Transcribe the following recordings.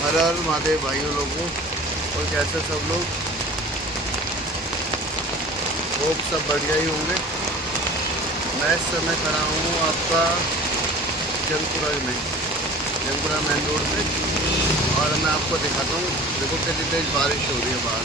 हर हर महादेव भाइयों लोगों। और कैसे सब लोग, होप सब बढ़िया ही होंगे। मैं इस समय खड़ा हूँ आपका जंगपुरा में, जंगपुरा मेन रोड पे। और मैं आपको दिखाता हूँ, देखो कितनी तेज बारिश हो रही है बाहर।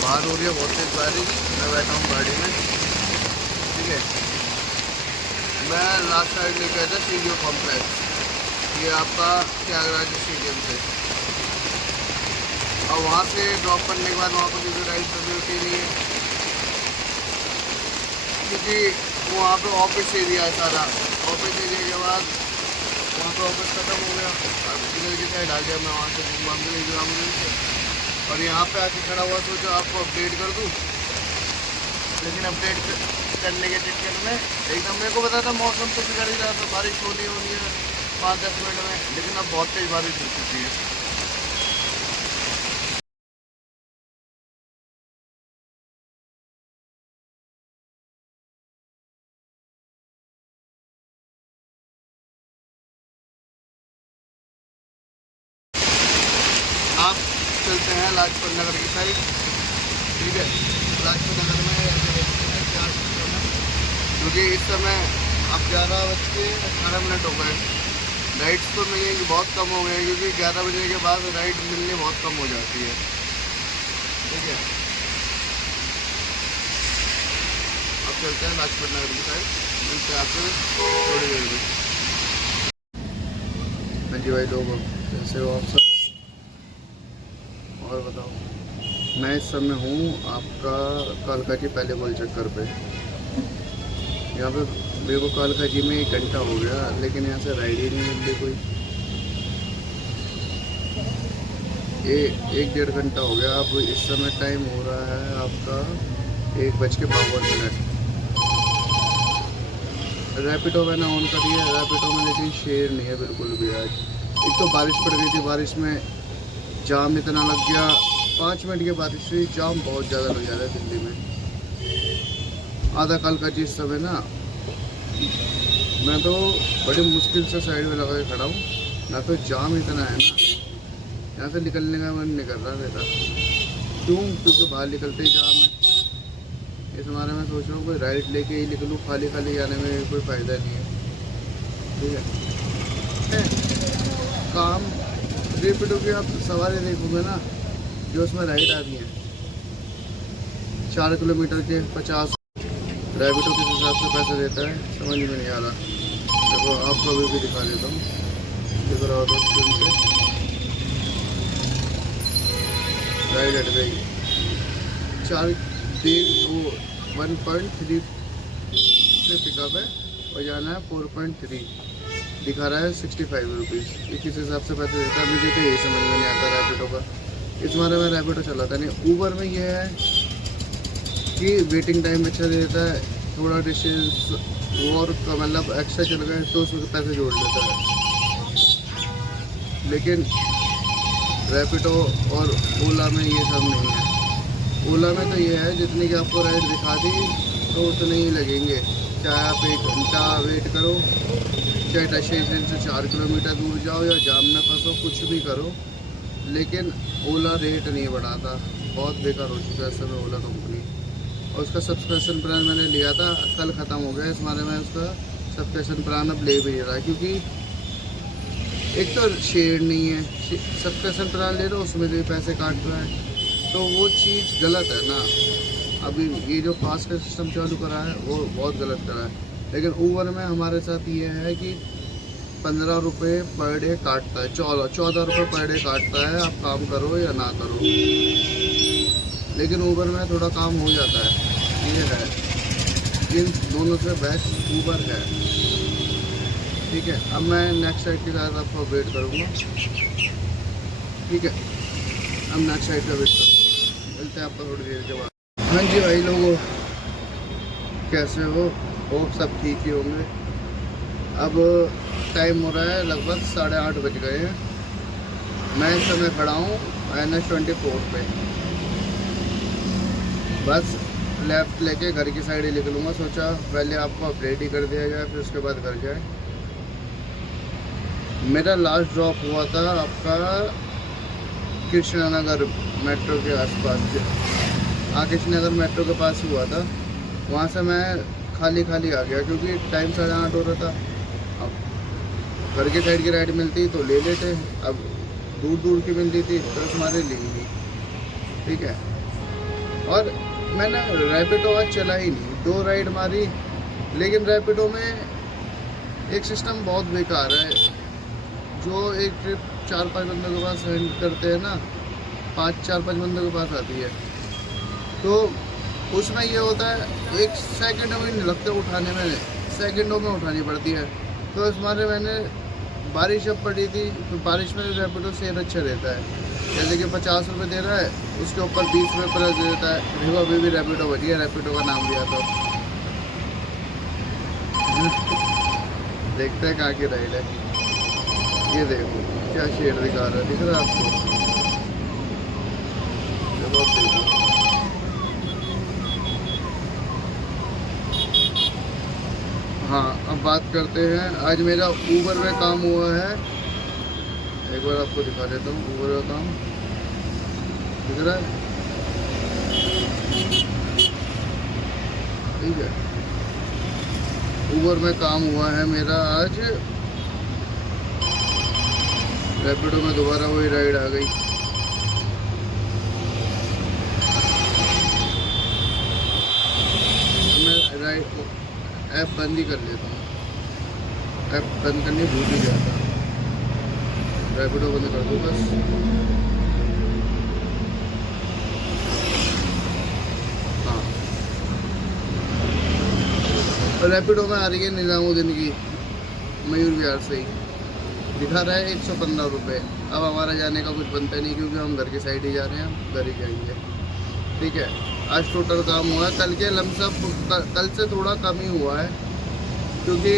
बाहर हो रही है बहुत तेज बारिश। मैं बैठा हूँ गाड़ी में, ठीक है। मैं लास्ट साइड लेके आया था सीडीओ कॉम्प्लेक्स, ये आपका त्यागराज स्टेडियम से। और वहाँ से ड्रॉप करने के बाद वहाँ पर क्योंकि राइड फैसिलिटी नहीं है, क्योंकि वहाँ पे ऑफिस एरिया है सारा। ऑफिस एरिया के बाद वहाँ पे ऑफिस ख़त्म हो गया, इधर की साइड आ गया मैं वहाँ से घूम के एग्जाम से। और यहाँ पे आके खड़ा हुआ, सोचा आपको अपडेट कर दूँ, लेकिन अपडेट करने के चक्कर में एकदम मेरे को पता था मौसम तो बिगड़ ही रहा था, बारिश होनी है 5-10 मिनट में, लेकिन अब बहुत तेज़ बारिश हो चुकी है। आप चलते हैं लाजपत नगर की साइड, ठीक है। लाजपत नगर में क्या सिस्टम है, क्योंकि इस समय अब 11:18 हो गए। राइड्स तो मिलेंगी बहुत कम हो गए, क्योंकि 11 बजे के बाद राइड मिलनी बहुत कम हो जाती है, ठीक है। अब चलते हैं लाजपत नगर की साइड, मिलते हैं आपसे थोड़ी देर में। हाँ जी भाई लोगों, कैसे हो आप सब? और बताओ, मैं इस समय हूँ आपका कालका जी पहले गोल चक्कर पे। यहाँ पे मेरे को कालका जी में 1 घंटा हो गया, लेकिन यहाँ से राइड ही नहीं मिल रही कोई। 1-1.5 घंटा हो गया। अब इस समय टाइम हो रहा है आपका 1:52। रैपिडो मैंने ऑन करी है, रैपिडो में लेकिन शेयर नहीं है बिल्कुल भी आज। एक तो बारिश पड़ गई थी, बारिश में जाम इतना लग गया। 5 मिनट की बारिश हुई, जाम बहुत ज़्यादा लग जाता है दिल्ली में। आधा कालका जी इस समय ना, मैं तो बड़ी मुश्किल से साइड में लगा के खड़ा हूँ, ना तो जाम इतना है ना, यहाँ से निकलने का मन नहीं कर रहा मेरा। क्यों? क्योंकि बाहर निकलते ही जाम है। इस बारे में सोच रहा हूँ कोई राइड लेके ही निकलूँ, खाली खाली जाने में कोई फ़ायदा नहीं है, ठीक है। काम रैपिडो की आप सवारी देखोगे ना, जो उसमें राइड आ रही है 4 किलोमीटर के 50, रैपिडो किस हिसाब से पैसे देता है समझ में नहीं आ रहा। देखो आपको अभी भी दिखा देता हूँ, दिख रहा होगा स्क्रीन पे, राइड हट गई। 1.3 से पिकअप है और जाना है 4.3, दिखा रहा है 65 रुपीज़। ये किस हिसाब से पैसे देता है मुझे तो यही समझ में नहीं आता रैपिडो का। इस बारे में रैपिडो चलाता नहीं। ऊबर में ये है कि वेटिंग टाइम अच्छा देता है, थोड़ा डिस्टेंस और मतलब एक्स्ट्रा चल गए तो उसमें पैसे जोड़ लेता है। लेकिन रैपिडो और ओला में ये सब नहीं है। ओला में तो ये है जितनी की आपको राइड दिखा दी तो उतने ही लगेंगे, चाहे आप 1 घंटा वेट करो, चाहे स्टेशन से 4 किलोमीटर दूर जाओ या जाम में फंसो, कुछ भी करो, लेकिन ओला रेट नहीं बढ़ाता। बहुत बेकार हो चुका है इस समय ओला कंपनी। और उसका सब्सक्रिप्शन प्लान मैंने लिया था, कल ख़त्म हो गया। इस बारे में उसका सब्सक्रिप्शन प्लान अब ले भी नहीं रहा, क्योंकि एक तो शेयर नहीं है। सब्सक्रिप्शन प्लान ले लो, उसमें भी पैसे काट रहा है, तो वो चीज़ गलत है ना। अभी ये जो पास का सिस्टम चालू करा है वो बहुत गलत करा है। लेकिन ऊबर में हमारे साथ ये है कि 15 रुपये पर डे काटता है, 14 रुपये पर डे काटता है, आप काम करो या ना करो। लेकिन ऊबर में थोड़ा काम हो जाता है, ये है। इन दोनों से बेस्ट ऊबर है, ठीक है। अब मैं नेक्स्ट साइड के साथ आपको वेट करूँगा, ठीक है। अब नेक्स्ट साइड का वेट करूँ, मिलते हैं आपको थोड़ी देर के बाद। हाँ जी भाई लोगों, कैसे हो? होप सब ठीक ही होंगे। अब टाइम हो रहा है लगभग 8:30 बज गए हैं। मैं इस समय खड़ा हूँ NH24 पे, बस लेफ्ट लेके घर की साइड ही निकलूँगा। सोचा पहले आपको अपडेट ही कर दिया जाए, फिर उसके बाद घर जाए। मेरा लास्ट ड्रॉप हुआ था आपका कृष्णनगर मेट्रो के आसपास। हाँ, कृष्णनगर मेट्रो के पास ही हुआ था। वहाँ से मैं खाली खाली आ गया क्योंकि टाइम 8:30 हो रहा था। अब घर के साइड की राइड मिलती तो ले लेते, अब दूर दूर की मिलती थी तो हमारे लिए नहीं। ठीक है, और मैंने रैपिडो आज चला ही नहीं, 2 राइड मारी। लेकिन रैपिडो में एक सिस्टम बहुत बेकार है। जो एक ट्रिप 4-5 बंदों के पास सेंड करते हैं ना, 4-5 बंदों के पास आती है, तो उसमें ये होता है 1 सेकंड भी नहीं लगता उठाने में, सेकंडों में उठानी पड़ती है। तो इस मारे मैंने, बारिश अब पड़ी थी तो बारिश में रैपिडो शेयर अच्छा रहता है। जैसे कि 50 रुपये दे रहा है, उसके ऊपर 20 रुपये प्लस दे देता है। देखो अभी भी रैपिडो बढ़िया, रैपिडो का नाम लिया तो देखते हैं कहाँ की राइड है। ये देखो क्या शेड दिखा रहा है, दिख रहा है आपको? देखो अब देखो, हाँ अब बात करते हैं। आज मेरा ऊबर में काम हुआ है, एक बार आपको दिखा देता हूँ ऊबर का काम। दिख रहा है? ठीक है, ऊबर में काम हुआ है मेरा आज। रैपिडो में दोबारा वही राइड आ गई। मैं राइड ऐप बंद ही कर लेता हूँ, ऐप बंद करनी भूल ही जाता। रैपिडो बंद कर दो बस। हाँ, रैपिडो में आ रही है निज़ामुद्दीन की, मयूर विहार से ही दिखा रहा है 115 रुपये। अब हमारा जाने का कुछ बनता नहीं क्योंकि हम घर की साइड ही जा रहे हैं, हम घर ही जाएंगे। ठीक है, आज टोटल काम हुआ है। कल के लमसम कल से थोड़ा कम ही हुआ है क्योंकि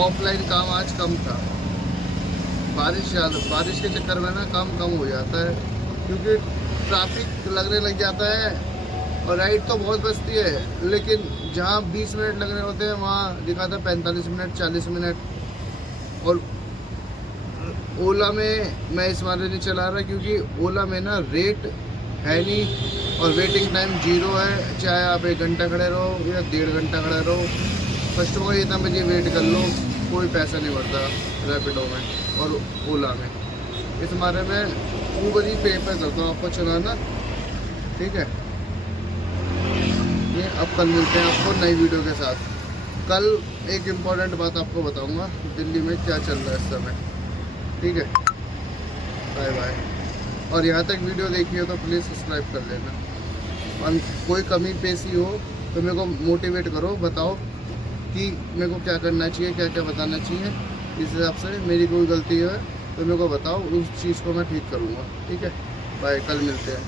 ऑफलाइन काम आज कम था। बारिश के चक्कर में ना कम हो जाता है क्योंकि ट्रैफिक लगने लग जाता है और राइड तो बहुत बचती है, लेकिन जहाँ 20 मिनट लगने होते हैं वहाँ दिखाता है 45 मिनट 40 मिनट। और ओला में मैं इस बारे नहीं चला रहा क्योंकि ओला में ना रेट है नहीं और वेटिंग टाइम 0 है। चाहे आप 1 घंटा खड़े रहो या 1.5 घंटा खड़े रहो, फर्स्ट ऑफ ऑल इतना बजे वेट कर लो, कोई पैसा नहीं बढ़ता रैपिडो में और ओला में। इस बारे में ऊबर ही पे करता हूँ आपको चलाना। ठीक है, ये अब कल मिलते हैं आपको नई वीडियो के साथ। कल एक इम्पॉर्टेंट बात आपको बताऊंगा, दिल्ली में क्या चल रहा है इस समय। ठीक है, बाय बाय। और यहाँ तक वीडियो देखी हो तो प्लीज़ सब्सक्राइब कर लेना। और कोई कमी पेशी हो तो मेरे को मोटिवेट करो, बताओ कि मेरे को क्या करना चाहिए, क्या क्या बताना चाहिए। इस हिसाब से मेरी कोई गलती है तो मेरे को बताओ, उस चीज़ को मैं ठीक करूँगा। ठीक है, बाय, कल मिलते हैं।